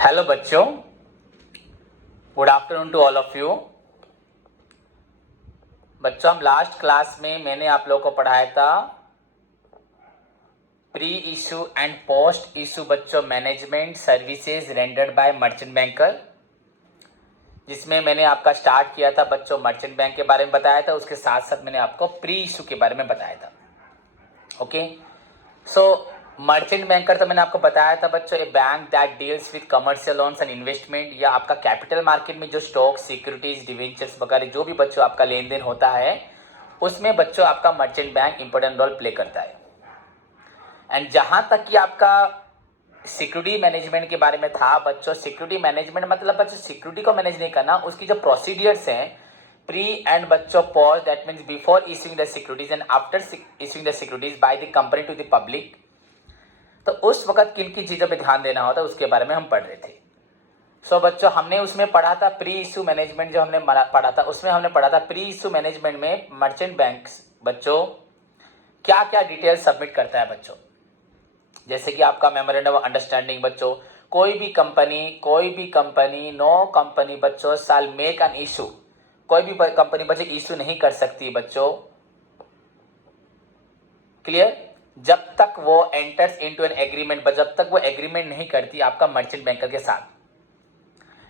Hello बच्चों, good afternoon to all of you. बच्चों, हम लास्ट क्लास में मैंने आप लोगों को पढ़ाया था pre issue and post issue बच्चों management services rendered by merchant banker, जिसमें मैंने आपका स्टार्ट किया था बच्चों मर्चेंट बैंक के बारे में बताया था। उसके साथ साथ मैंने आपको प्री इशू के बारे में बताया था। ओके, सो मर्चेंट बैंकर तो मैंने आपको बताया था बच्चों, a bank that deals with commercial loans and investment, या आपका कैपिटल मार्केट में जो स्टॉक सिक्योरिटीज डिवेंचर्स वगैरह जो भी बच्चों आपका लेन देन होता है, उसमें बच्चों आपका merchant bank important role play करता है। एंड जहां तक कि आपका सिक्योरिटी मैनेजमेंट के बारे में था बच्चों, सिक्योरिटी मैनेजमेंट मतलब बच्चों सिक्योरिटी को मैनेज नहीं करना, उसकी जो प्रोसीडियर्स हैं प्री एंड बच्चों post, that means before issuing the securities and after issuing the securities by the company to the public, तो उस वक्त किन किन चीज़ों पे ध्यान देना होता है उसके बारे में हम पढ़ रहे थे। सो बच्चों, हमने उसमें पढ़ा था प्री इशू मैनेजमेंट, जो हमने पढ़ा था उसमें हमने पढ़ा था प्री इशू मैनेजमेंट में मर्चेंट बैंक बच्चों क्या क्या डिटेल सबमिट करता है बच्चों। जैसे कि आपका मेमोरेंडम ऑफ अंडरस्टैंडिंग बच्चों, कोई भी कंपनी नो कंपनी बच्चों शाल मेक एन इशू, कोई भी कंपनी बच्चों इशू नहीं कर सकती बच्चों, क्लियर, जब तक वो एंटर्स इनटू एन एग्रीमेंट, जब तक वो एग्रीमेंट नहीं करती आपका मर्चेंट बैंकर के साथ,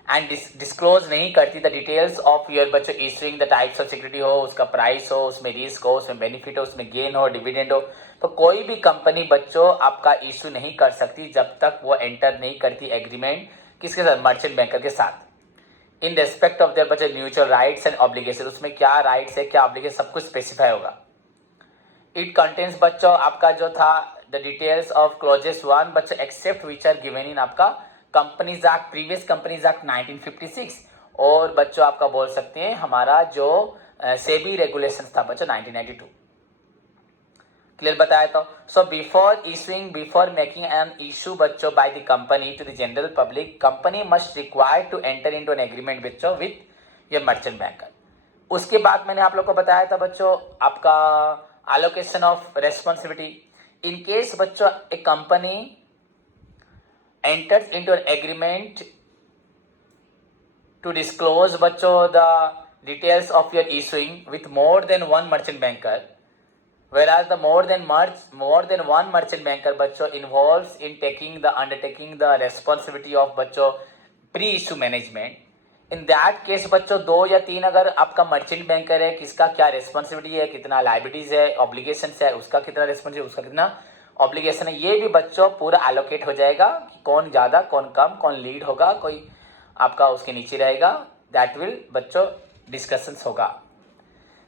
एंड डिस्क्लोज नहीं करती द डिटेल्स ऑफ योर बच्चों issuing the types of security हो, उसका प्राइस हो, उसमें रिस्क हो, उसमें बेनिफिट हो, उसमें गेन हो, डिविडेंड हो, तो कोई भी कंपनी बच्चों आपका इशू नहीं कर सकती जब तक वो एंटर नहीं करती एग्रीमेंट किसके साथ, मर्चेंट बैंकर के साथ। इन रेस्पेक्ट ऑफ देयर बच्चों म्यूचुअल राइट्स एंड ऑब्लिगेशन, उसमें क्या राइट्स है क्या ऑब्लिगेशन सब कुछ स्पेसिफाई होगा। इट कंटेन्स बच्चों आपका जो था द डिटेल्स ऑफ क्लॉजेस 1 बच्चों except which are given in आपका companies act, previous companies act 1956, और बच्चों आपका बोल सकते हैं हमारा जो सेबी रेगुलेशन था बच्चों 1992। क्लियर बताया तो। So before making an issue बच्चों by the company to the general public, company must required to enter into an agreement बच्चों विथ योर मर्चेंट बैंकर। उसके बाद मैंने आप लोग को बताया था बच्चों आपका allocation of responsibility in case बच्चों a company enters into an agreement to disclose बच्चों the details of your issuing with more than one merchant banker, whereas the more than one merchant banker बच्चों involves in undertaking the responsibility of बच्चों pre-issue management, in that case बच्चों 2 या 3 अगर आपका merchant banker है, किसका क्या responsibility है, कितना लाइबिलिटीज है, ऑब्लिगेशन है, उसका कितना रिस्पॉन्सिबिलिटी, उसका कितना ऑब्लिगेशन है, ये भी बच्चों पूरा एलोकेट हो जाएगा कि कौन ज़्यादा कौन कम, कौन लीड होगा, कोई आपका उसके नीचे रहेगा, दैट विल बच्चों डिस्कशंस होगा।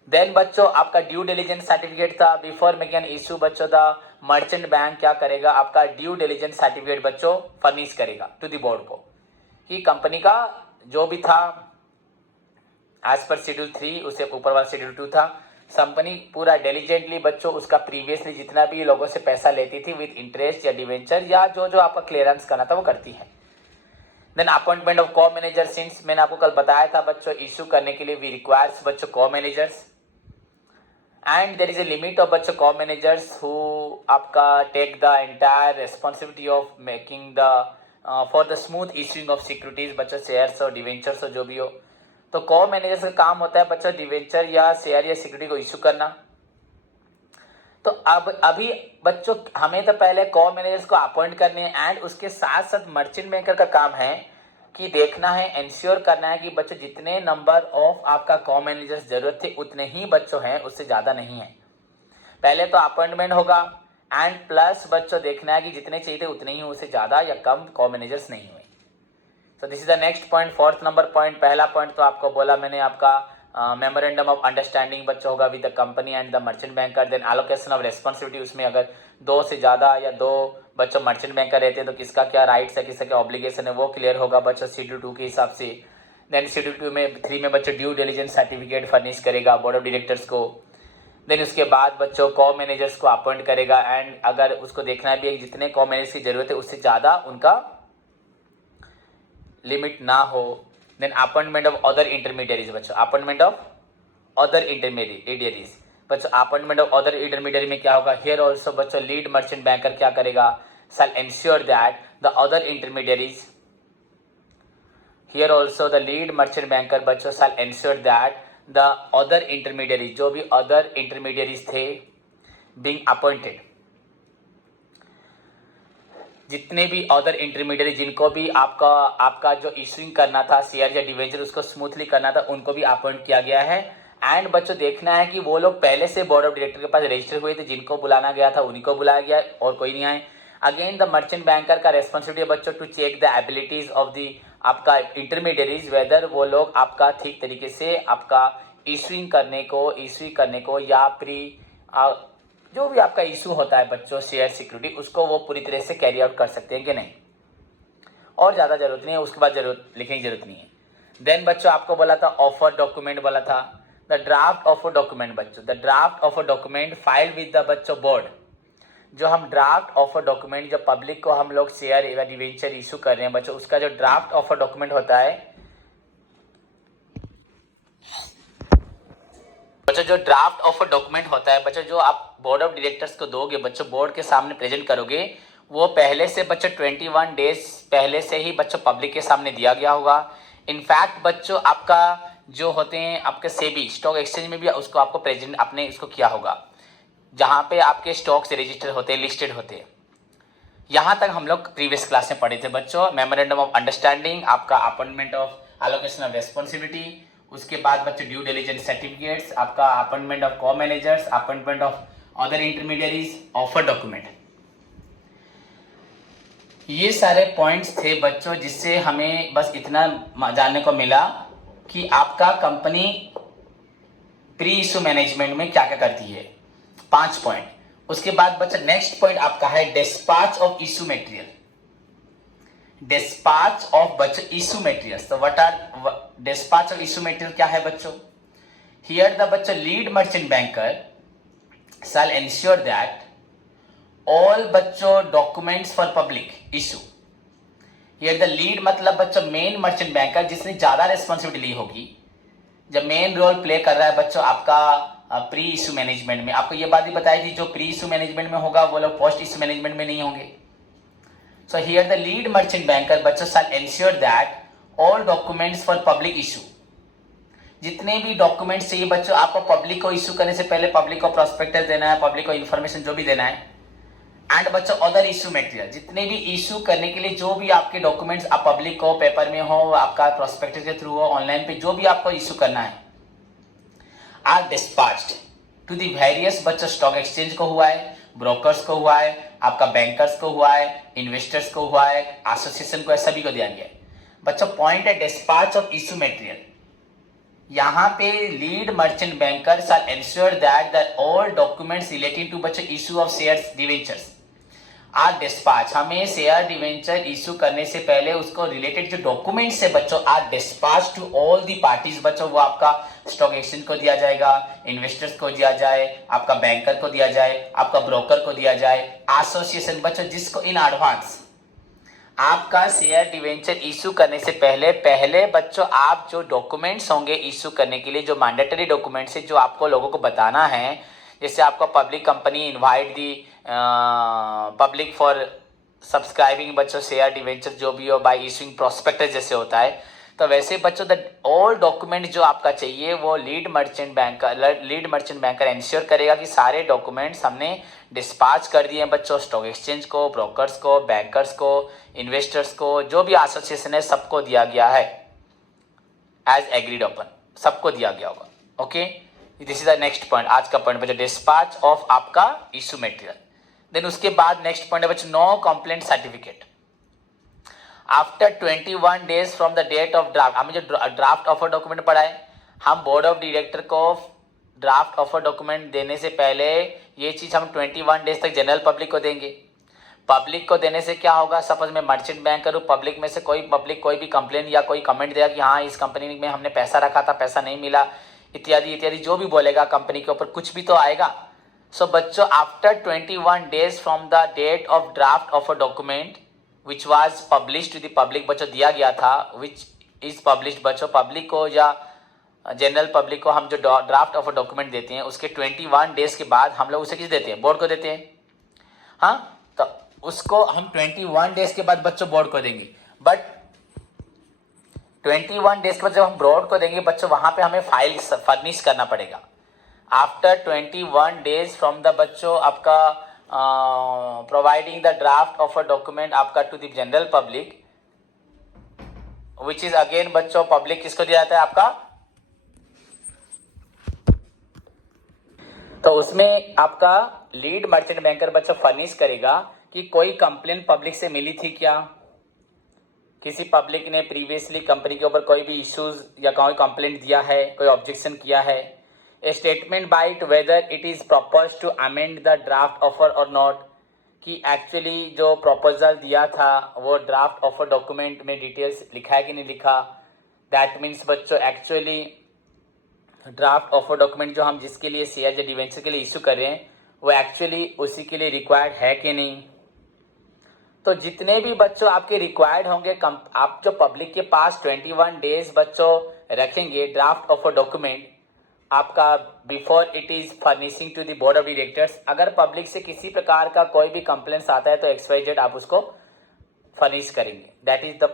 देन बच्चों आपका ड्यू डिलीजेंस सर्टिफिकेट था बिफोर मेकिंग एन इशू बच्चों द मर्चेंट बैंक क्या करेगा, आपका ड्यू डिलीजेंस सर्टिफिकेट बच्चों फर्निश करेगा टू द बोर्ड को कि कंपनी का जो भी था एज पर शेड्यूल 3, उससे ऊपर वाला शेड्यूल 2 था, कंपनी पूरा डिलीजेंटली बच्चों उसका प्रीवियसली जितना भी लोगों से पैसा लेती थी विद इंटरेस्ट या डिवेंचर या जो जो आपका क्लियरेंस करना था वो करती है। देन अपॉइंटमेंट ऑफ को मैनेजर, सिंस मैंने आपको कल बताया था बच्चों इशू करने के लिए वी रिक्वायर्स बच्चों को managers, and there is a limit of बच्चों को मैनेजर्स हु आपका take the entire responsibility of making the for the smooth issuing of securities बच्चों शेयर्स और डिवेंचर्स और जो भी हो, तो को मैनेजर्स का काम होता है बच्चों डिवेंचर या शेयर या सिक्योरिटी को इशू करना। तो अब अभी बच्चों हमें तो पहले को मैनेजर्स को अपॉइंट करने हैं, एंड उसके साथ साथ मर्चेंट बैंकर का काम है कि देखना है, इंश्योर करना है कि बच्चों जितने नंबर ऑफ आपका को मैनेजर्स जरूरत थे उतने ही बच्चों हैं, उससे ज़्यादा नहीं है। पहले तो अपॉइंटमेंट होगा एंड प्लस बच्चों देखना है कि जितने चाहिए थे उतने ही, उससे ज़्यादा या कम को मैनेजर्स नहीं हुए। So this is the next point, 4th number point. पहला पॉइंट तो आपको बोला मैंने आपका मेमोरेंडम ऑफ अंडरस्टैंडिंग बच्चों होगा with the company and the merchant banker. Then allocation of responsibility, उसमें अगर 2 से ज़्यादा या 2 बच्चों मर्चेंट बैंकर रहते हैं तो किसका क्या राइट्स है, किसका क्या ऑब्लिगेशन है वो क्लियर होगा बच्चों शेड्यूल 2 के हिसाब से। देन शेड्यूल 3 में बच्चों ड्यू डिलीजेंस सर्टिफिकेट फर्निश करेगा बोर्ड ऑफ डायरेक्टर्स को। देन उसके बाद बच्चों को मैनेजर्स को अपॉइंट करेगा, एंड अगर उसको देखना भी है जितने को मैनेजर्स की जरूरत है उससे ज़्यादा उनका लिमिट ना हो। Then appointment of other intermediaries बच्चों, अपॉइंटमेंट ऑफ अदर इंटरमीडियरीज बच्चों, अपॉइंटमेंट ऑफ अदर इंटरमीडियरी में क्या होगा, हियर ऑल्सो बच्चों लीड मर्चेंट बैंकर क्या करेगा, shall ensure that the other intermediaries Here also the lead merchant banker बच्चों shall ensure that the other intermediaries, जो भी other intermediaries थे, being appointed, जितने भी अदर इंटरमीडिएट जिनको भी आपका जो इशूइंग करना था शेयर या डिवेंचर उसको स्मूथली करना था, उनको भी अपॉइंट किया गया है। एंड बच्चों देखना है कि वो लोग पहले से बोर्ड ऑफ डायरेक्टर के पास रजिस्टर हुए थे, जिनको बुलाना गया था उन्हीं को बुलाया गया और कोई नहीं आए। अगेन द मर्चेंट बैंकर का रेस्पॉन्सिबिलिटी है बच्चों to check the abilities of the आपका इंटरमीडिएरीज, वेदर वो लोग आपका ठीक तरीके से आपका इशू करने को या प्री जो भी आपका इशू होता है बच्चों शेयर सिक्योरिटी, उसको वो पूरी तरह से कैरी आउट कर सकते हैं कि नहीं। और ज़्यादा जरूरत नहीं है, उसके बाद लिखने की जरूरत नहीं है। देन बच्चों आपको बोला था ऑफर डॉक्यूमेंट बोला था, द ड्राफ्ट ऑफर डॉक्यूमेंट बच्चों, the draft offer document file with the बच्चों बोर्ड। जो हम ड्राफ्ट ऑफर डॉक्यूमेंट जो पब्लिक को हम लोग शेयर या डिवेंचर इशू कर रहे हैं बच्चों, उसका जो ड्राफ्ट ऑफर डॉक्यूमेंट होता है बच्चों, जो ड्राफ्ट ऑफर डॉक्यूमेंट होता है बच्चों, जो आप बोर्ड ऑफ डायरेक्टर्स को दोगे बच्चों, बोर्ड के सामने प्रेजेंट करोगे, वो पहले से बच्चों 21 डेज पहले से ही बच्चों पब्लिक के सामने दिया गया होगा। इनफैक्ट बच्चों आपका जो होते हैं आपके सेबी स्टॉक एक्सचेंज में भी उसको आपको प्रेजेंट आपने इसको किया होगा, जहाँ पे आपके स्टॉक्स रजिस्टर होते हैं, लिस्टेड होते हैं। यहाँ तक हम लोग प्रीवियस क्लास में पढ़े थे बच्चों। मेमोरेंडम ऑफ अंडरस्टैंडिंग, आपका appointment of allocation of responsibility, उसके बाद बच्चों ड्यू डिलिजेंस सर्टिफिकेट्स, आपका appointment of co managers, appointment of other intermediaries, offer document. ये सारे पॉइंट्स थे बच्चों जिससे हमें बस इतना जानने को मिला कि आपका कंपनी प्री इशू मैनेजमेंट में क्या क्या करती है। 5 पॉइंट। उसके बाद बच्चों नेक्स्ट पॉइंट आपका है dispatch of issue material. Dispatch of बच्चों इशू मटेरियल। तो what are dispatch of issue material क्या है बच्चों? हियर द बच्चों lead merchant banker shall ensure that all बच्चों documents for public issue. Here the lead मतलब बच्चों मेन मर्चेंट बैंकर जिसने ज्यादा रिस्पॉन्सिबिलिटी ली होगी, जब मेन रोल प्ले कर रहा है बच्चों आपका प्री इशू मैनेजमेंट में। आपको ये बात भी बताई थी जो प्री इशू मैनेजमेंट में होगा वो लोग पोस्ट इशू मैनेजमेंट में नहीं होंगे। So here the lead merchant banker बच्चों shall ensure that all documents for public issue, जितने भी डॉक्यूमेंट्स चाहिए बच्चों आपको पब्लिक को इशू करने से पहले, पब्लिक को प्रोस्पेक्टस देना है, पब्लिक को इन्फॉर्मेशन जो भी देना है, एंड बच्चों अदर इशू मटेरियल, जितने भी इशू करने के लिए जो भी आपके डॉक्यूमेंट्स आप पब्लिक को पेपर में हो, आपका प्रोस्पेक्टस के थ्रू हो, ऑनलाइन पे जो भी आपको इशू करना है, are dispatched to the various बच्चों स्टॉक एक्सचेंज को हुआ है, ब्रोकर्स को हुआ है, आपका बैंकर्स को हुआ है, इन्वेस्टर्स को हुआ है, एसोसिएशन को, सभी को दिया गया है बच्चों। पॉइंट है डिस्पैच ऑफ इशू मटेरियल। यहाँ पे lead merchant banker shall ensure that the all documents relating to बच्चों issue of shares debentures are dispatch. हमें शेयर डिवेंचर इशू करने से पहले उसको रिलेटेड जो डॉक्यूमेंट्स है बच्चों are dispatch to all the parties बच्चों। वो आपका स्टॉक एक्सचेंज को दिया जाएगा, इन्वेस्टर्स को दिया जाए, आपका बैंकर को दिया जाए, आपका ब्रोकर को दिया जाए, एसोसिएशन बच्चों जिसको इन एडवांस आपका शेयर डिवेंचर इशू करने से पहले बच्चों आप जो डॉक्यूमेंट्स होंगे इशू करने के लिए, जो मैंडेटरी डॉक्यूमेंट्स है जो आपको लोगों को बताना है, जैसे आपको public company invite the public for subscribing बच्चों शेयर डिवेंचर जो भी हो बाय इशूइंग प्रोस्पेक्टस जैसे होता है, तो वैसे बच्चों द ऑल डॉक्यूमेंट जो आपका चाहिए वो लीड मर्चेंट बैंकर इंश्योर करेगा कि सारे डॉक्यूमेंट्स हमने डिस्पैच कर दिए हैं बच्चों स्टॉक एक्सचेंज को, ब्रोकर्स को, बैंकर्स को, इन्वेस्टर्स को, जो भी एसोसिएशन है सबको दिया गया है एज एग्रीड अपन, सबको दिया गया होगा। Okay, this is the next point, आज का पॉइंट बच्चों डिस्पैच ऑफ आपका इशू मटेरियल। देन उसके बाद नेक्स्ट पॉइंट है बच्चों no complaint certificate after 21 days from the date of draft. हमें जो ड्राफ्ट ऑफर डॉक्यूमेंट पढ़ा है, हम बोर्ड ऑफ डायरेक्टर को ड्राफ्ट ऑफर डॉक्यूमेंट देने से पहले ये चीज हम 21 डेज तक जनरल पब्लिक को देंगे। पब्लिक को देने से क्या होगा, सपोज मैं मर्चेंट बैंकर हूँ, पब्लिक में से कोई भी कंप्लेन या कोई कमेंट देगा कि हाँ इस कंपनी में हमने पैसा रखा था, पैसा नहीं मिला, इत्यादि इत्यादि जो भी बोलेगा कंपनी के ऊपर कुछ भी तो आएगा। सो बच्चों after 21 days from the date of draft offer document which was publish to the public बच्चों दिया गया था, विच इज पब्लिश बच्चों पब्लिक को या जनरल पब्लिक को हम जो ड्राफ्ट ऑफर डॉक्यूमेंट देते हैं उसके 21 डेज के बाद हम लोग उसे किस देते हैं, बोर्ड को देते हैं। हाँ, तो उसको हम 21 डेज के बाद बच्चों बोर्ड को देंगे। बट 21 डेज के बाद जब हम ब्रॉड को देंगे बच्चों, वहां पे हमें फाइल फर्निश करना पड़ेगा। आफ्टर 21 डेज फ्रॉम द बच्चों आपका providing the draft of a document आपका to the general public, which is again बच्चों पब्लिक किसको दिया जाता है आपका, तो उसमें आपका लीड मर्चेंट बैंकर बच्चों फर्निश करेगा कि कोई कंप्लेन पब्लिक से मिली थी क्या, किसी पब्लिक ने प्रीवियसली कंपनी के ऊपर कोई भी इश्यूज या कोई कंप्लेंट दिया है, कोई ऑब्जेक्शन किया है, a statement by whether it is propose to amend the draft offer और नॉट, कि एक्चुअली जो प्रपोजल दिया था वो ड्राफ्ट ऑफर डॉक्यूमेंट में डिटेल्स लिखा है कि नहीं लिखा। दैट मीन्स बच्चों एक्चुअली ड्राफ्ट ऑफर डॉक्यूमेंट जो हम जिसके लिए शेयर या डिवेंचर के लिए इशू कर रहे हैं वो एक्चुअली उसी के लिए रिक्वायर्ड है कि नहीं। तो जितने भी बच्चों आपके रिक्वायर्ड होंगे, आप जो पब्लिक के पास 21 डेज बच्चों रखेंगे ड्राफ्ट ऑफ अ डॉक्यूमेंट आपका before it is furnishing to the board of directors. अगर पब्लिक से किसी प्रकार का कोई भी कंप्लेंट्स आता है तो XYZ आप उसको फर्निश करेंगे। That is the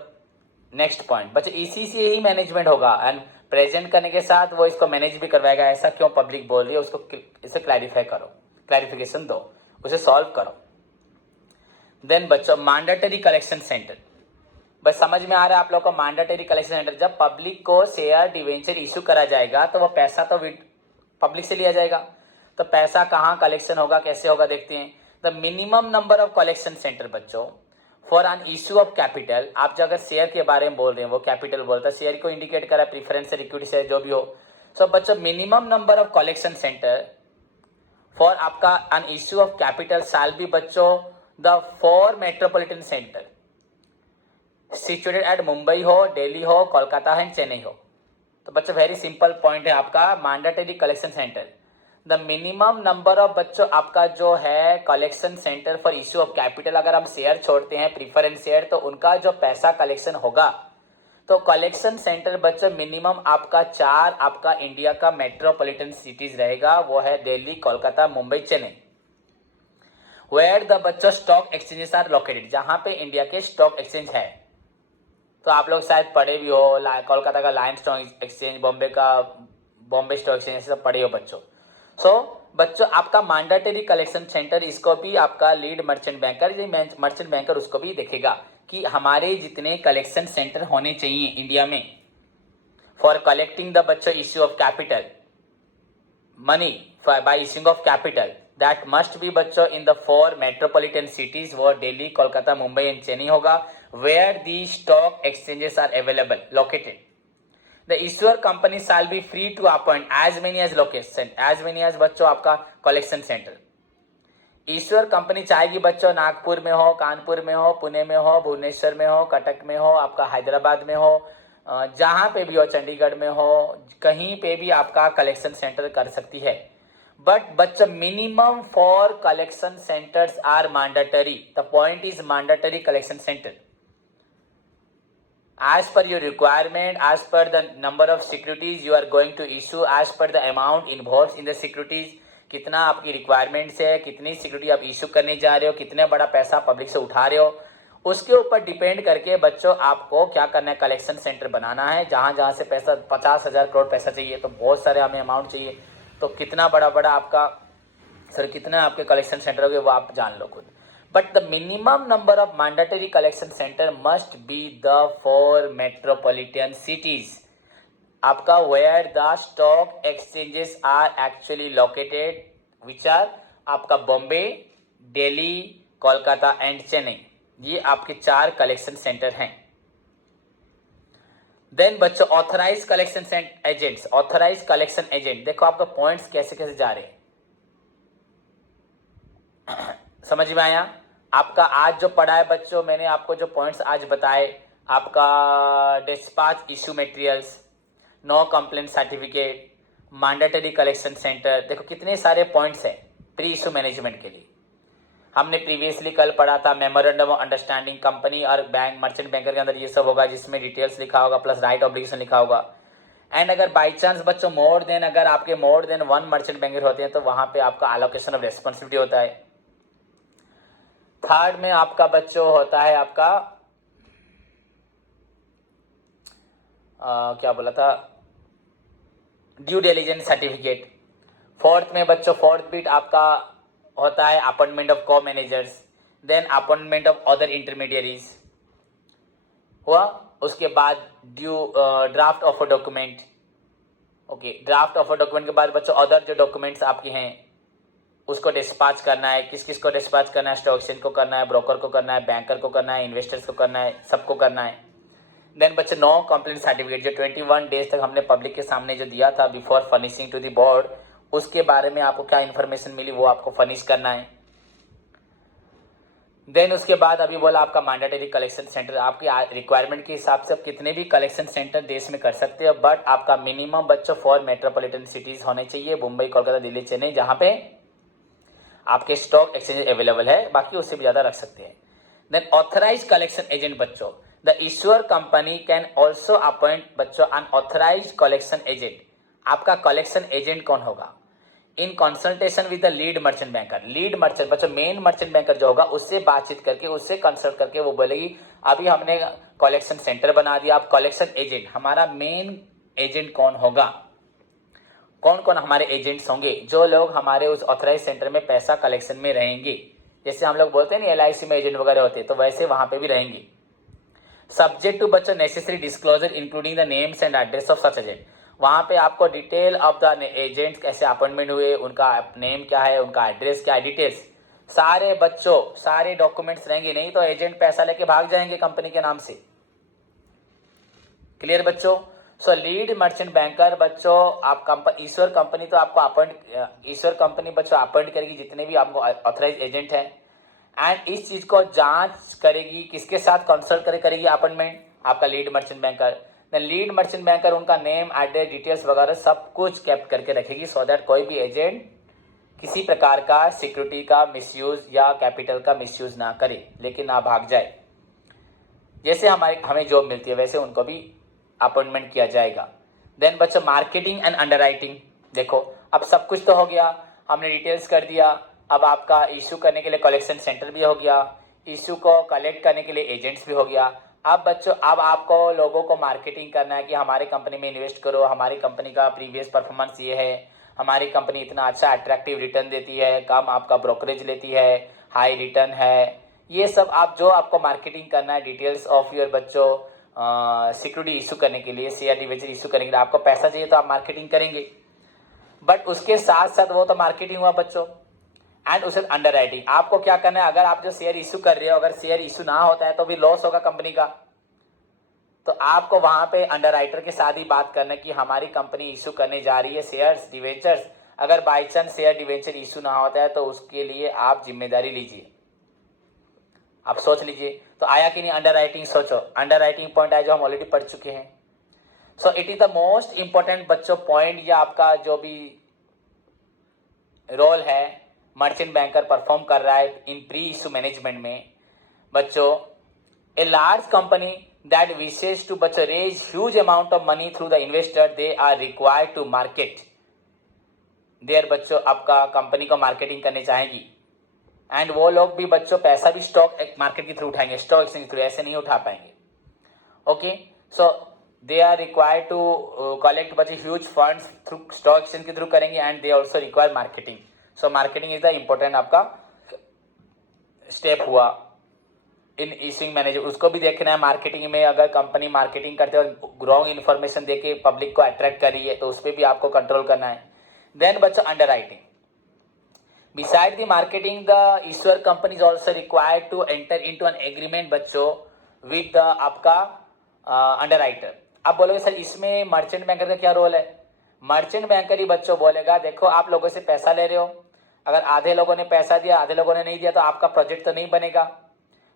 next point बच्चों, इसी से ही मैनेजमेंट होगा एंड प्रेजेंट करने के साथ वो इसको मैनेज भी करवाएगा। ऐसा क्यों पब्लिक बोल रही है, उसको इसे क्लैरिफाई करो, क्लैरिफिकेशन दो, उसे सॉल्व करो। देन बच्चों मैंडेटरी कलेक्शन सेंटर, बस समझ में आ रहा है आप लोग को। मैंडेटरी कलेक्शन सेंटर, जब पब्लिक को शेयर डिवेंचर इशू करा जाएगा तो वो पैसा तो पब्लिक से लिया जाएगा, तो पैसा कहाँ कलेक्शन होगा, कैसे होगा देखते हैं। The minimum number of collection center बच्चों for an issue of capital, आप जो अगर शेयर के बारे में बोल रहे हैं वो कैपिटल बोलता है, शेयर को इंडिकेट करा, प्रीफरेंस इक्विटी शेयर जो भी हो। सो बच्चों minimum number of collection center for आपका an issue of capital shall be बच्चों the 4 metropolitan center situated at Mumbai हो, दिल्ली हो, कोलकाता है, चेन्नई हो। तो बच्चों वेरी सिंपल पॉइंट है आपका mandatory collection centre. The minimum number of बच्चों आपका जो है collection center for issue of capital, अगर हम शेयर छोड़ते हैं प्रीफरेंस शेयर तो उनका जो पैसा कलेक्शन होगा, तो कलेक्शन सेंटर बच्चों मिनिमम आपका 4 आपका इंडिया का मेट्रोपॉलिटन सिटीज रहेगा, वो है दिल्ली, कोलकाता, मुंबई, चेन्नई। वेयर द बच्चों स्टॉक एक्सचेंजेस आर लोकेटेड, जहां पे इंडिया के स्टॉक एक्सचेंज है। तो आप लोग शायद पढ़े भी हो, कोलकाता का लायन स्टॉक एक्सचेंज, बॉम्बे का बॉम्बे स्टॉक एक्सचेंज, सब पढ़े हो बच्चों। सो बच्चों आपका मैंडेटरी कलेक्शन सेंटर, इसको भी आपका lead merchant banker, merchant banker उसको भी देखेगा कि हमारे जितने कलेक्शन सेंटर होने चाहिए इंडिया में फॉर कलेक्टिंग द बच्चों issue of capital money by issuing of capital, that must be बच्चों इन द 4 मेट्रोपॉलिटन सिटीज, वो दिल्ली, कोलकाता, मुंबई एंड चेन्नई होगा। Where the stock exchanges are available located, the issuer company shall be free to appoint as many as location, as many as बच्चों आपका collection centre. ईश्वर company चाहेगी बच्चों नागपुर में हो, कानपुर में हो, पुणे में हो, भुवनेश्वर में हो, कटक में हो, आपका हैदराबाद में हो, जहां पे भी हो, चंडीगढ़ में हो, कहीं पे भी आपका कलेक्शन सेंटर कर सकती है। बट बच्चों minimum for collection centres are mandatory, the point is mandatory collection centre as per your requirement, as per the number of securities you are going to issue, as per the amount involved in the securities, कितना आपकी requirements है, कितनी security आप issue करने जा रहे हो, कितने बड़ा पैसा पब्लिक से उठा रहे हो, उसके ऊपर डिपेंड करके बच्चों आपको क्या करना है, कलेक्शन सेंटर बनाना है। जहाँ जहाँ से पैसा 50,000 करोड़ पैसा चाहिए तो बहुत सारे हमें अमाउंट चाहिए, तो कितना बड़ा बड़ा आपका सर कितना आपके कलेक्शन सेंटर होंगे वो आप जान लो खुद। But the minimum number of mandatory collection center must be the 4 metropolitan cities आपका where the stock exchanges are actually located, which are आपका बॉम्बे, दिल्ली, कोलकाता एंड चेन्नई। ये आपके 4 कलेक्शन सेंटर हैं। देन बच्चों authorise collection agents, authorise collection agent, देखो आपका points कैसे कैसे जा रहे हैं, समझ में आया आपका। आज जो पढ़ा है बच्चों, मैंने आपको जो पॉइंट्स आज बताए, आपका dispatch issue materials, no complaint certificate, mandatory collection centre, देखो कितने सारे पॉइंट्स हैं प्री इशू मैनेजमेंट के लिए। हमने प्रीवियसली कल पढ़ा था मेमोरेंडम ऑफ अंडरस्टैंडिंग, कंपनी और बैंक मर्चेंट बैंकर के अंदर ये सब होगा जिसमें डिटेल्स लिखा होगा प्लस राइट ऑब्लिगेशन लिखा होगा। एंड अगर बाई चांस बच्चों अगर आपके मोर देन 1 मर्चेंट बैंकर होते हैं तो वहां पे आपका एलोकेशन ऑफ रेस्पॉन्सिबिलिटी होता है। थर्ड में आपका बच्चों होता है आपका क्या बोला था, ड्यू डिलिजेंस सर्टिफिकेट। फोर्थ में बच्चों, फोर्थ बिट आपका होता है appointment of co managers, then appointment of other intermediaries हुआ। उसके बाद due draft of a document. Okay, draft of a document के बाद बच्चों अदर जो डॉक्यूमेंट्स आपके हैं उसको डिस्पैच करना है। किस किस को डिस्पैच करना है? स्टॉक एक्सचेंज को करना है, ब्रोकर को करना है, बैंकर को करना है, इन्वेस्टर्स को करना है, सबको करना है। देन बच्चे नो कंप्लेंट सर्टिफिकेट, जो 21 डेज तक हमने पब्लिक के सामने जो दिया था before furnishing to the board, उसके बारे में आपको क्या इन्फॉर्मेशन मिली वो आपको फर्निश करना है। देन उसके बाद अभी बोला आपका मैंडेटरी कलेक्शन सेंटर, आपकी रिक्वायरमेंट के हिसाब से आप कितने भी कलेक्शन सेंटर देश में कर सकते हो, बट आपका मिनिमम बच्चों 4 मेट्रोपॉलिटन सिटीज होने चाहिए, मुंबई, कोलकाता, दिल्ली, चेन्नई, जहां पे आपके स्टॉक एक्सचेंज अवेलेबल है, बाकी उससे भी ज्यादा रख सकते हैं। देन ऑथराइज कलेक्शन एजेंट बच्चों, the issuer company can also appoint बच्चों अन ऑथराइज कलेक्शन एजेंट। आपका कलेक्शन एजेंट कौन होगा? In consultation with the lead merchant banker. Lead merchant बच्चों मेन मर्चेंट बैंकर जो होगा उससे बातचीत करके, उससे कंसल्ट करके वो बोलेगी अभी हमने कलेक्शन सेंटर बना दिया, आप कलेक्शन एजेंट, हमारा मेन एजेंट कौन होगा, कौन कौन हमारे एजेंट्स होंगे, जो लोग हमारे उस ऑथराइज सेंटर में पैसा कलेक्शन में रहेंगे। जैसे हम लोग बोलते हैं ना LIC में एजेंट वगैरह होते हैं, तो वैसे वहां पे भी रहेंगे। सब्जेक्ट टू बच्चों necessary disclosure including the names and address of such agent. वहां पे आपको डिटेल ऑफ द एजेंट, कैसे अपॉइंटमेंट हुए, उनका नेम क्या है, उनका एड्रेस क्या है, डिटेल्स सारे बच्चों, सारे डॉक्यूमेंट्स रहेंगे। नहीं तो एजेंट पैसा लेके भाग जाएंगे कंपनी के नाम से। क्लियर बच्चों? सो लीड मर्चेंट बैंकर बच्चों, आप ईश्वर कंपनी तो आपको अपॉइंट, ईश्वर कंपनी बच्चों अपॉइंट करेगी जितने भी आपको ऑथराइज एजेंट हैं, एंड इस चीज को जांच करेगी, किसके साथ कंसल्ट करेगी अपॉइंटमेंट? आपका lead merchant banker. Then lead merchant banker उनका नेम, एड्रेस, डिटेल्स वगैरह सब कुछ कैप्ट करके रखेगी, सो दैट कोई भी एजेंट किसी प्रकार का सिक्योरिटी का मिसयूज या कैपिटल का मिसयूज ना करे, लेकिन ना भाग जाए। जैसे हमें जॉब मिलती है वैसे उनको भी अपॉइंटमेंट किया जाएगा। देन बच्चों मार्केटिंग एंड अंडरराइटिंग। देखो अब सब कुछ तो हो गया, हमने डिटेल्स कर दिया। अब आपका इशू करने के लिए कलेक्शन सेंटर भी हो गया, इशू को कलेक्ट करने के लिए एजेंट्स भी हो गया। अब बच्चों, अब आपको लोगों को मार्केटिंग करना है कि हमारे कंपनी में इन्वेस्ट करो, हमारी कंपनी का प्रीवियस परफॉर्मेंस ये है, हमारी कंपनी इतना अच्छा अट्रैक्टिव रिटर्न देती है, कम आपका ब्रोकरेज लेती है, हाई रिटर्न है। ये सब आप जो आपको मार्केटिंग करना है, डिटेल्स ऑफ योर बच्चों सिक्योरिटी इशू करने के लिए, शेयर डिवेंचर इशू करने के लिए आपको पैसा चाहिए तो आप मार्केटिंग करेंगे। बट उसके साथ साथ वो तो मार्केटिंग हुआ बच्चों, एंड उसे अंडर राइटिंग। आपको क्या करना है, अगर आप जो शेयर इशू कर रहे हो, अगर शेयर इशू ना होता है तो भी लॉस होगा कंपनी का, तो आपको वहां पे अंडर राइटर के साथ ही बात करना कि हमारी कंपनी इशू करने जा रही है शेयर्स डिवेंचर्स, अगर by chance share debenture issue ना होता है तो उसके लिए आप जिम्मेदारी लीजिए। आप सोच लीजिए, तो आया कि नहीं अंडर राइटिंग? सोचो, अंडर राइटिंग पॉइंट आया जो हम ऑलरेडी पढ़ चुके हैं। So it is the most important बच्चों पॉइंट, या आपका जो भी रोल है मर्चेंट बैंकर परफॉर्म कर रहा है इन प्री इशू मैनेजमेंट में बच्चों। A large company that wishes to बच्चों raise huge amount of money through the investor, they are required to market their बच्चों, आपका कंपनी को मार्केटिंग करनी चाहेगी, एंड वो लोग भी बच्चों पैसा भी स्टॉक मार्केट के थ्रू उठाएंगे, स्टॉक एक्सचेंज के थ्रू ऐसे नहीं उठा पाएंगे। Okay, so they are required to collect बच्चे huge funds through stock exchange के थ्रू करेंगे, and they also require marketing. So marketing is the important आपका स्टेप हुआ इन इशूइंग मैनेजर। उसको भी देखना है मार्केटिंग में, अगर कंपनी मार्केटिंग करते हो रॉन्ग इन्फॉर्मेशन देके पब्लिक को अट्रैक्ट कर रही है तो उस पर भी आपको कंट्रोल करना है। देन बच्चों under writing, beside the marketing the issuer company is also required to enter into an agreement बच्चों with the आपका अंडरराइटर। आप बोलोगे सर इसमें मर्चेंट बैंकर का क्या रोल है? मर्चेंट बैंकर ही बच्चों बोलेगा देखो आप लोगों से पैसा ले रहे हो, अगर आधे लोगों ने पैसा दिया आधे लोगों ने नहीं दिया तो आपका प्रोजेक्ट तो नहीं बनेगा,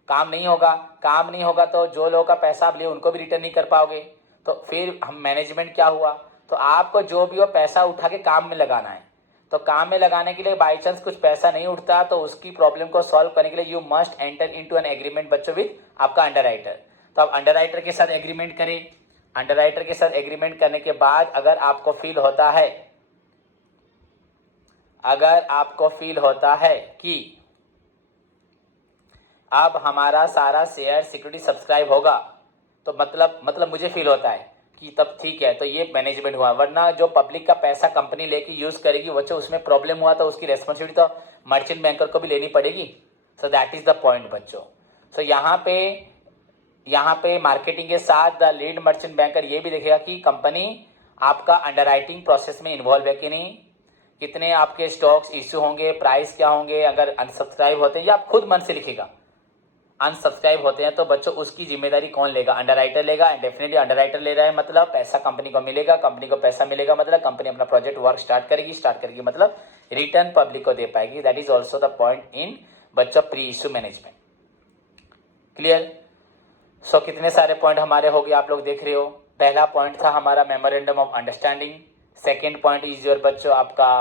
काम नहीं होगा। काम नहीं होगा तो जो लोगों का पैसा आप लिए उनको भी रिटर्न नहीं कर पाओगे, तो फिर हम मैनेजमेंट क्या हुआ? तो आपको जो भी हो पैसा उठा के काम में लगाना है। तो काम में लगाने के लिए बाई चांस कुछ पैसा नहीं उठता तो उसकी प्रॉब्लम को सॉल्व करने के लिए you must enter into an agreement बच्चों विद आपका अंडरराइटर। तो आप अंडरराइटर के साथ एग्रीमेंट करें। अंडरराइटर के साथ एग्रीमेंट करने के बाद अगर आपको फील होता है, अगर आपको फील होता है कि अब हमारा सारा शेयर सिक्योरिटी सब्सक्राइब होगा, तो मतलब मुझे फील होता है कि तब ठीक है, तो ये मैनेजमेंट हुआ, वरना जो पब्लिक का पैसा कंपनी लेके यूज करेगी बच्चों उसमें प्रॉब्लम हुआ तो उसकी रेस्पॉन्सिबिलिटी तो मर्चेंट बैंकर को भी लेनी पड़ेगी। So that is the point बच्चों। सो यहाँ पे मार्केटिंग के साथ द लीड मर्चेंट बैंकर ये भी देखेगा कि कंपनी आपका अंडरराइटिंग प्रोसेस में इन्वॉल्व है कि नहीं, कितने आपके स्टॉक्स इश्यू होंगे, प्राइस क्या होंगे, अगर अनसब्सक्राइब होते हैं या आप खुद मन से लिखेगा अनसब्सक्राइब होते हैं तो बच्चों उसकी जिम्मेदारी कौन लेगा, अंडरराइटर लेगा। एंड डेफिनेटली अंडरराइटर ले रहा है मतलब पैसा कंपनी को मिलेगा, कंपनी को पैसा मिलेगा मतलब कंपनी अपना प्रोजेक्ट वर्क स्टार्ट करेगी मतलब रिटर्न पब्लिक को दे पाएगी। That is also the point in बच्चों प्री इश्यू मैनेजमेंट। क्लियर? सो कितने सारे पॉइंट हमारे हो गए आप लोग देख रहे हो। पहला पॉइंट था हमारा memorandum of understanding. Second point is your बच्चों आपका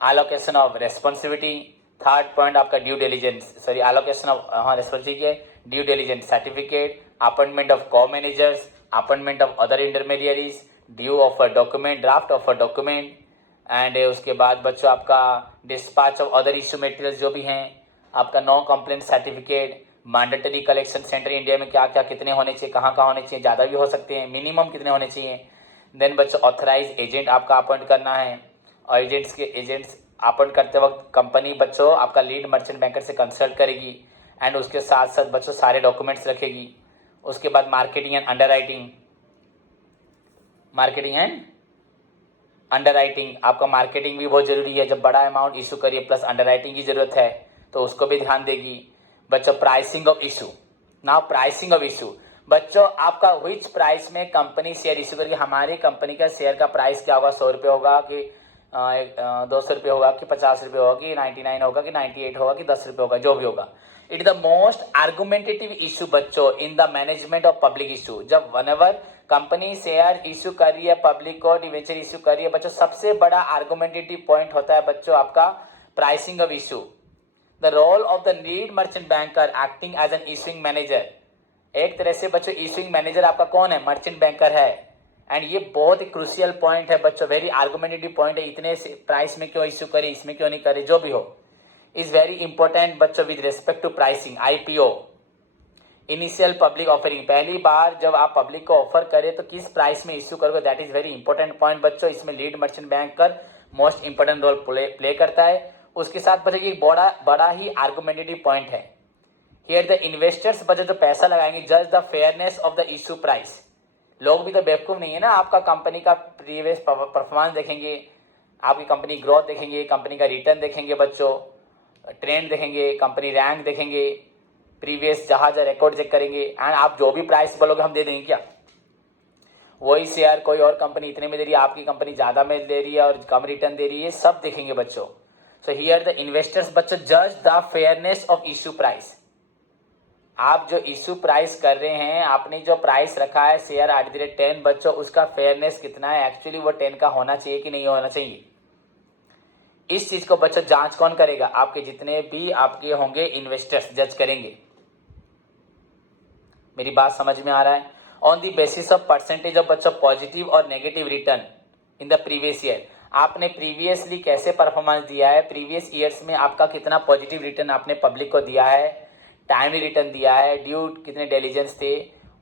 allocation of responsibility. Third point आपका due diligence, sorry allocation of responsibility के due diligence certificate, appointment of co managers, appointment of other intermediaries, due of a document, draft of a document, and उसके बाद बच्चों आपका dispatch of other issue materials जो भी हैं, आपका no complaint certificate, mandatory collection centre India में क्या क्या कितने होने चाहिए, कहाँ होने चाहिए, ज़्यादा भी हो सकते हैं, मिनिमम कितने होने चाहिए। देन बच्चों ऑथराइज एजेंट आपका अपॉइंट करना है, और एजेंट्स अपॉइंट करते वक्त कंपनी बच्चों आपका लीड मर्चेंट बैंकर से कंसल्ट करेगी एंड उसके साथ साथ बच्चों सारे डॉक्यूमेंट्स रखेगी। उसके बाद मार्केटिंग एंड अंडरराइटिंग आपका मार्केटिंग भी बहुत जरूरी है, जब बड़ा अमाउंट इशू करिए प्लस अंडरराइटिंग की जरूरत है तो उसको भी ध्यान देगी। बच्चों pricing of issue, now pricing of issue बच्चों आपका विच प्राइस में कंपनी शेयर इशू करेगी, हमारी कंपनी का शेयर का प्राइस क्या होगा, 100 रुपये होगा कि 200 रुपये होगा कि 50 रुपये होगा कि 99 होगा कि 98 होगा कि 10 रुपये होगा, जो भी होगा। It is the most argumentative issue बच्चों in the management of public issue. जब वनेवर कंपनी शेयर इशू कर रही है, पब्लिक को डिवेंचर इशू कर रही है बच्चों, सबसे बड़ा आर्गुमेंटेटिव पॉइंट होता है बच्चों आपका pricing of issue. The role of the lead merchant banker acting as an issuing manager, एक तरह से बच्चों इशूइंग मैनेजर आपका कौन है, मर्चेंट बैंकर है। एंड ये बहुत ही क्रूशियल पॉइंट है बच्चों, वेरी आर्गुमेंटेटिव पॉइंट है, इतने प्राइस में क्यों इश्यू करे, इसमें क्यों नहीं करे, जो भी हो इज वेरी इंपॉर्टेंट बच्चों with respect to pricing. IPO initial public offering, पहली बार जब आप पब्लिक को ऑफर करें तो किस प्राइस में इश्यू करोगे, that is very important point बच्चों। इसमें lead merchant banker most important role play करता है। उसके साथ बच्चों ये बड़ा ही आर्गुमेंटेटिव पॉइंट है। हियर द इन्वेस्टर्स बच्चों जो पैसा लगाएंगे जज the fairness of the issue price. लोग भी तो बेवकूफ़ नहीं है ना, आपका कंपनी का प्रीवियस परफॉर्मेंस देखेंगे, आपकी कंपनी ग्रोथ देखेंगे, कंपनी का रिटर्न देखेंगे बच्चों, ट्रेंड देखेंगे, कंपनी रैंक देखेंगे, प्रीवियस जहाँ रिकॉर्ड चेक करेंगे, एंड आप जो भी प्राइस बोलोगे हम दे देंगे क्या, वही शेयर कोई और कंपनी इतने में दे रही है, आपकी कंपनी ज़्यादा में दे रही है और कम रिटर्न दे रही है, सब देखेंगे बच्चों। सो हियर द इन्वेस्टर्स बच्चों जज the fairness of issue price. आप जो इशू प्राइस कर रहे हैं, आपने जो प्राइस रखा है शेयर @10 बच्चों, उसका फेयरनेस कितना है, एक्चुअली वो 10 का होना चाहिए कि नहीं होना चाहिए। इस चीज को बच्चों जांच कौन करेगा, आपके जितने भी आपके होंगे इन्वेस्टर्स जज करेंगे। मेरी बात समझ में आ रहा है? On the basis of percentage of बच्चों पॉजिटिव और negative return in the previous year, आपने प्रीवियसली कैसे परफॉर्मेंस दिया है, प्रीवियस ईयर्स में आपका कितना पॉजिटिव रिटर्न आपने पब्लिक को दिया है, टाइमली रिटर्न दिया है, ड्यू कितने डिलीजेंस थे,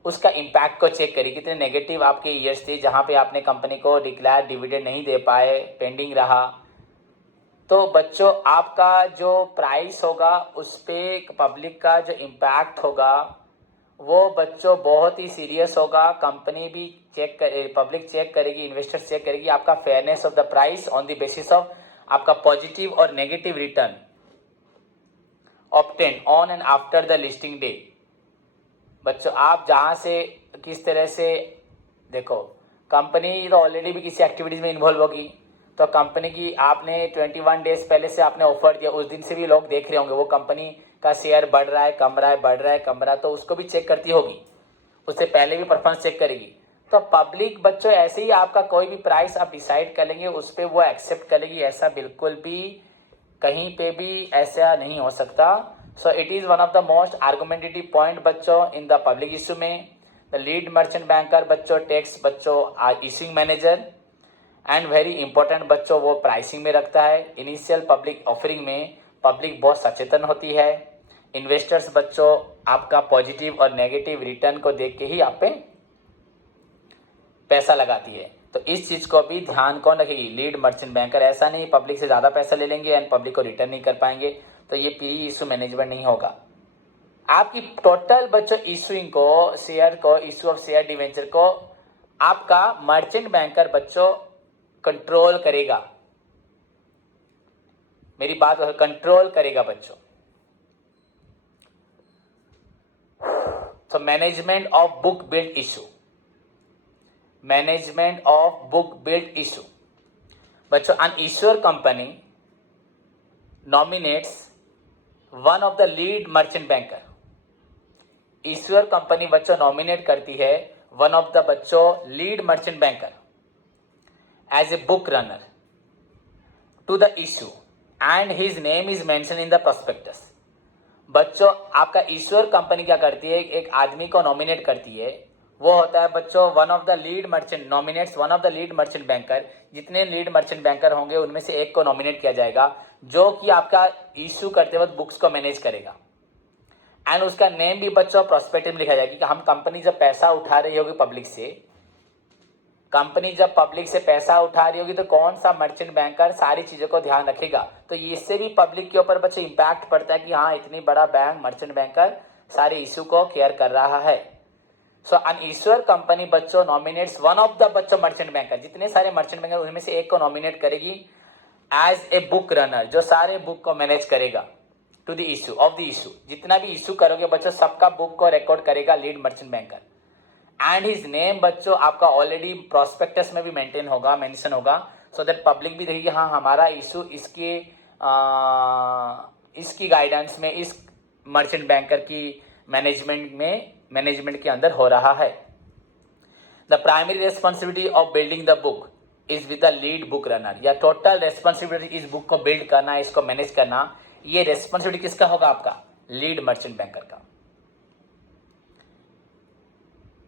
उसका इम्पैक्ट को चेक करिए। कितने नेगेटिव आपके ईयर्स थे जहां पे आपने कंपनी को डिक्लेयर डिविडेंड नहीं दे पाए, पेंडिंग रहा, तो बच्चों आपका जो प्राइस होगा उस पर पब्लिक का जो इम्पैक्ट होगा वो बच्चों बहुत ही सीरियस होगा। कंपनी भी चेक कर, पब्लिक चेक करेगी, इन्वेस्टर्स चेक करेगी आपका fairness of the price on the basis of आपका पॉजिटिव और negative return obtain on and after the listing day. बच्चों आप जहां से किस तरह से देखो, कंपनी तो ऑलरेडी भी किसी एक्टिविटीज में इन्वॉल्व होगी, तो कंपनी की आपने 21 डेज पहले से आपने ऑफर दिया, उस दिन से भी लोग देख रहे होंगे वो कंपनी का शेयर बढ़ रहा है कम रहा है, बढ़ रहा है कम रहा है, तो उसको भी चेक करती होगी, उससे पहले भी परफॉर्मेंस चेक करेगी। तो पब्लिक बच्चों ऐसे ही आपका कोई भी प्राइस आप डिसाइड कर लेंगे उस पर वो एक्सेप्ट करेगी, ऐसा बिल्कुल भी कहीं पे भी ऐसा नहीं हो सकता। So it is one of the most argumentative point बच्चों इन द पब्लिक इशू में। द लीड मर्चेंट बैंकर बच्चों टेक्स बच्चों issuing manager and very important बच्चों वो प्राइसिंग में रखता है। इनिशियल पब्लिक ऑफरिंग में पब्लिक बहुत सचेतन होती है, इन्वेस्टर्स बच्चों आपका पॉजिटिव और नेगेटिव रिटर्न को देख के ही आप पे पैसा लगाती है। तो इस चीज को भी ध्यान कौन रखेगी? Lead merchant banker. ऐसा नहीं पब्लिक से ज्यादा पैसा ले लेंगे एंड पब्लिक को रिटर्न नहीं कर पाएंगे, तो ये प्री इशू मैनेजमेंट नहीं होगा। आपकी टोटल बच्चों इशूइंग को, शेयर को, इशू ऑफ शेयर डिवेंचर को आपका मर्चेंट बैंकर बच्चों कंट्रोल करेगा। मेरी बात कंट्रोल करेगा बच्चों। तो management of book build issue, management of book build issue बच्चों, an issuer company nominates one of the lead merchant banker। issuer कंपनी बच्चों नॉमिनेट करती है वन ऑफ द बच्चों lead merchant banker as a book runner to the issue and his name is mention in the prospectus. बच्चों आपका ईश्वर company क्या करती है? एक आदमी को नॉमिनेट करती है, वो होता है बच्चों one of the lead merchant, nominates one of the lead merchant banker. जितने लीड मर्चेंट बैंकर होंगे उनमें से एक को नॉमिनेट किया जाएगा जो कि आपका इशू करते वक्त बुक्स को मैनेज करेगा। एंड उसका नेम भी बच्चों प्रोस्पेक्टस में लिखा जाएगा कि हम कंपनी जब पैसा उठा रही होगी पब्लिक से, कंपनी जब पब्लिक से पैसा उठा रही होगी तो कौन सा मर्चेंट बैंकर सारी चीजों को ध्यान रखेगा। तो इससे भी पब्लिक के ऊपर बच्चे इंपैक्ट पड़ता है कि हाँ इतनी बड़ा बैंक मर्चेंट बैंकर सारे इशू को केयर कर रहा है। सो अन इश्यूर कंपनी बच्चों नॉमिनेट्स वन ऑफ द बच्चों मर्चेंट बैंकर, जितने सारे मर्चेंट बैंकर उनमें से एक को नॉमिनेट करेगी एज ए बुक रनर, जो सारे बुक को मैनेज करेगा to the issue of the issue. जितना भी इशू करोगे बच्चों सबका बुक को रिकॉर्ड करेगा lead merchant banker. And his name बच्चों आपका ऑलरेडी प्रोस्पेक्टस में भी मेंटेन होगा, मेंशन होगा, सो दैट पब्लिक भी देखेगी हाँ हमारा इशू इसकी गाइडेंस में, इस मर्चेंट बैंकर की मैनेजमेंट के अंदर हो रहा है। The primary responsibility of building the book is with the lead book runner, या टोटल रेस्पॉन्सिबिलिटी इस बुक को बिल्ड करना, इसको मैनेज करना, ये रेस्पॉन्सिबिलिटी किसका होगा? आपका लीड मर्चेंट बैंकर का।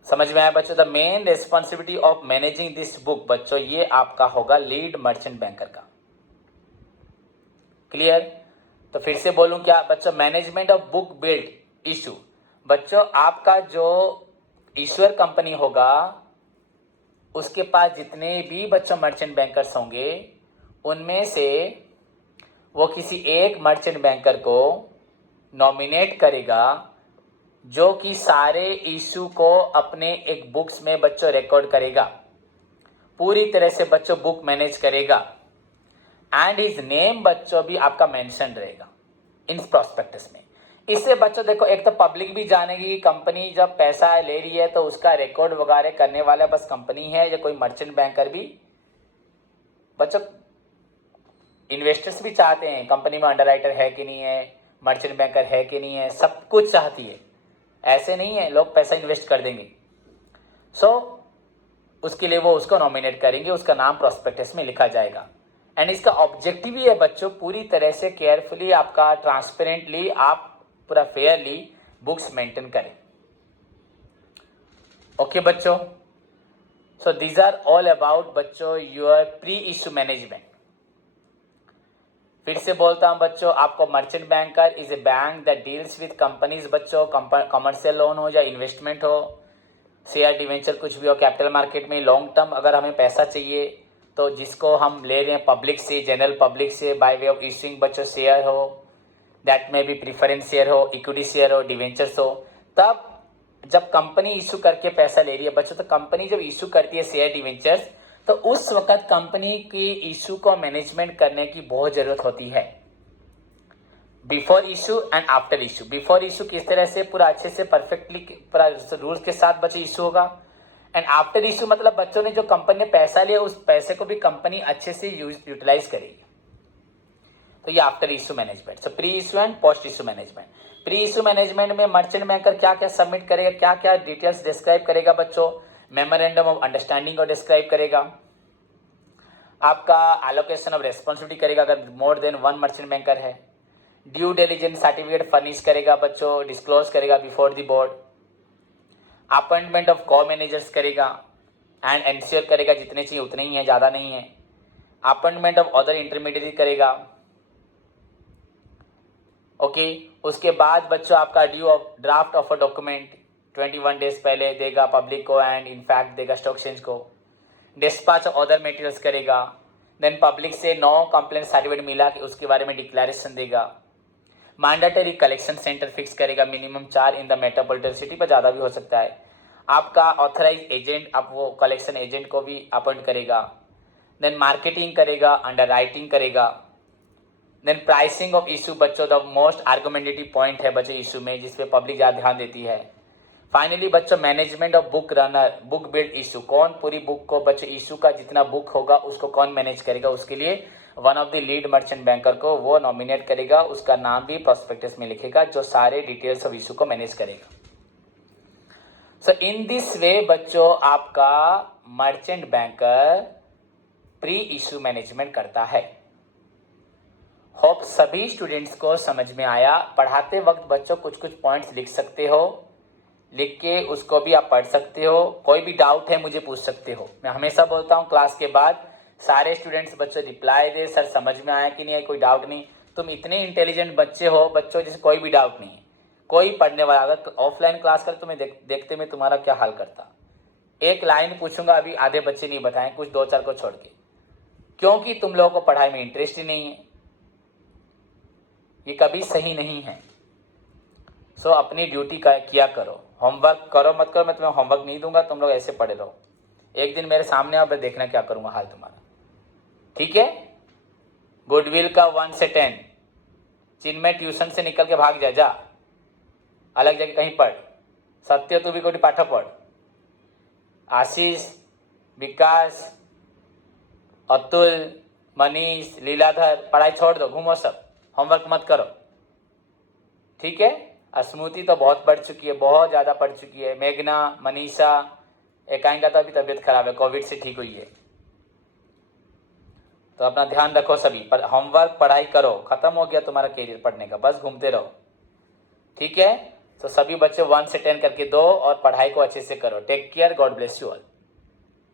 समझ में आया बच्चों? The main responsibility of managing this book बच्चों ये आपका होगा लीड मर्चेंट बैंकर का। क्लियर? तो फिर से बोलूं क्या बच्चों? Management of book build issue बच्चों आपका जो ईश्वर कंपनी होगा उसके पास जितने भी बच्चों मर्चेंट बैंकर्स होंगे उनमें से वो किसी एक मर्चेंट बैंकर को नॉमिनेट करेगा जो कि सारे इशू को अपने एक बुक्स में बच्चों रिकॉर्ड करेगा, पूरी तरह से बच्चों बुक मैनेज करेगा। एंड हिज नेम बच्चों भी आपका मेंशन रहेगा इन प्रोस्पेक्टस में। इससे बच्चों देखो एक तो पब्लिक भी जानेगी कि कंपनी जब पैसा ले रही है तो उसका रिकॉर्ड वगैरह करने वाला बस कंपनी है या कोई मर्चेंट बैंकर भी। बच्चों इन्वेस्टर्स भी चाहते हैं कंपनी में अंडरराइटर है कि नहीं है, मर्चेंट बैंकर है कि नहीं है, सब कुछ चाहती है। ऐसे नहीं है लोग पैसा इन्वेस्ट कर देंगे। सो उसके लिए वो उसको नॉमिनेट करेंगे, उसका नाम प्रोस्पेक्टस में लिखा जाएगा। एंड इसका ऑब्जेक्टिव ही है बच्चों पूरी तरह से केयरफुली आपका ट्रांसपेरेंटली आप पूरा फेयरली बुक्स मेंटेन करें। ओके बच्चों, so these are all about बच्चों योर प्री इशू मैनेजमेंट। फिर से बोलता हूं बच्चों, आपको merchant banker is a bank that deals with companies बच्चों, कमर्शियल लोन हो या इन्वेस्टमेंट हो, शेयर डिवेंचर कुछ भी हो, कैपिटल मार्केट में लॉन्ग टर्म अगर हमें पैसा चाहिए तो जिसको हम ले रहे हैं पब्लिक से, जनरल पब्लिक से बाय वे ऑफ इशूइंग बच्चों शेयर हो, दैट में भी प्रीफरेंस शेयर हो, इक्विटी शेयर हो, डिवेंचर्स हो। तब जब कंपनी इशू करके पैसा ले रही है बच्चों, तो कंपनी जब इशू करती है शेयर डिवेंचर्स तो उस वक्त कंपनी की इशू को मैनेजमेंट करने की बहुत जरूरत होती है। Before issue and after issue. Before issue किस तरह से पूरा अच्छे से परफेक्टली पूरा रूल्स के साथ बच्चे इशू होगा, एंड आफ्टर इशू मतलब बच्चों ने जो कंपनी ने पैसा लिया उस पैसे को भी कंपनी अच्छे से यूटिलाइज करेगी। तो ये after issue management. So pre issue and post issue management. Pre issue management में मर्चेंट बैंकर क्या क्या सबमिट करेगा, क्या क्या डिटेल्स डिस्क्राइब करेगा बच्चों, मेमोरेंडम ऑफ अंडरस्टैंडिंग को डिस्क्राइब करेगा, आपका एलोकेशन ऑफ रेस्पॉन्सिबिलिटी करेगा अगर more than one merchant banker है, ड्यू डिलिजेंस सर्टिफिकेट फर्निश करेगा बच्चों, डिस्क्लोज करेगा before the board, appointment of co managers करेगा एंड एंश्योर करेगा जितने चाहिए उतने ही है, ज़्यादा नहीं है, अपॉइंटमेंट ऑफ अदर इंटरमीडिएट करेगा। ओके, उसके बाद बच्चों आपका draft of a document 21 days पहले देगा पब्लिक को एंड इनफैक्ट देगा स्टॉक एक्सचेंज को। डिस्पैच ऑफ अदर मटेरियल्स करेगा। देन पब्लिक से नो कंप्लेंट सर्टिफिकेट मिला कि उसके बारे में डिक्लेरेशन देगा। मैंडेटरी कलेक्शन सेंटर फिक्स करेगा, minimum 4 in the metropolitan city, पर ज़्यादा भी हो सकता है। आपका ऑथराइज एजेंट, आप वो कलेक्शन एजेंट को भी अपॉइंट करेगा। देन मार्केटिंग करेगा, अंडर राइटिंग करेगा। देन प्राइसिंग ऑफ इशू बच्चों द मोस्ट आर्गुमेंटेटिव पॉइंट है बच्चों इशू में, जिसपे पब्लिक ज़्यादा ध्यान देती है। फाइनली बच्चों management of book runner, book build issue, कौन पूरी बुक को बच्चों इशू का जितना बुक होगा उसको कौन मैनेज करेगा, उसके लिए one of the lead merchant banker को वो नॉमिनेट करेगा। उसका नाम भी प्रोस्पेक्टस में लिखेगा, जो सारे डिटेल्स ऑफ इशू को मैनेज करेगा। सो इन दिस वे बच्चों आपका merchant banker pre issue management करता है। होप सभी स्टूडेंट्स को समझ में आया। पढ़ाते वक्त बच्चों कुछ कुछ पॉइंट्स लिख सकते हो, लिख के उसको भी आप पढ़ सकते हो। कोई भी डाउट है मुझे पूछ सकते हो। मैं हमेशा बोलता हूँ क्लास के बाद सारे स्टूडेंट्स बच्चों रिप्लाई दे, सर समझ में आया कि नहीं आया, कोई डाउट नहीं। तुम इतने इंटेलिजेंट बच्चे हो बच्चों, जिसे कोई भी डाउट नहीं है। कोई पढ़ने वाला अगर ऑफलाइन क्लास कर तुम्हें देखते मैं तुम्हारा क्या हाल करता। एक लाइन पूछूंगा अभी आधे बच्चे नहीं बताएं, कुछ 2-4 को छोड़ के, क्योंकि तुम लोगों को पढ़ाई में इंटरेस्ट ही नहीं है। ये कभी सही नहीं है। सो अपनी ड्यूटी किया करो। होमवर्क करो मत करो, मैं तुम्हें होमवर्क नहीं दूंगा, तुम लोग ऐसे पढ़े रहो। एक दिन मेरे सामने आओ, मैं देखना क्या करूंगा हाल तुम्हारा, ठीक है। गुडविल का 1 से 10, चिन्मय ट्यूशन से निकल के भाग जा, अलग जगह कहीं पढ़। सत्य तू भी कोई पाठ पढ़। आशीष, विकास, अतुल, मनीष, लीलाधर, पढ़ाई छोड़ दो, घूमो सब, होमवर्क मत करो, ठीक है। स्मृति तो बहुत पढ़ चुकी है, बहुत ज़्यादा पढ़ चुकी है। मेघना, मनीषा, एकांका तो अभी तबीयत खराब है, कोविड से ठीक हुई है। तो अपना ध्यान रखो सभी, पर होमवर्क पढ़ाई करो। खत्म हो गया तुम्हारा कैरियर पढ़ने का, बस घूमते रहो, ठीक है। तो सभी बच्चे 1 से 10 करके दो और पढ़ाई को अच्छे से करो। Take care, God bless you all.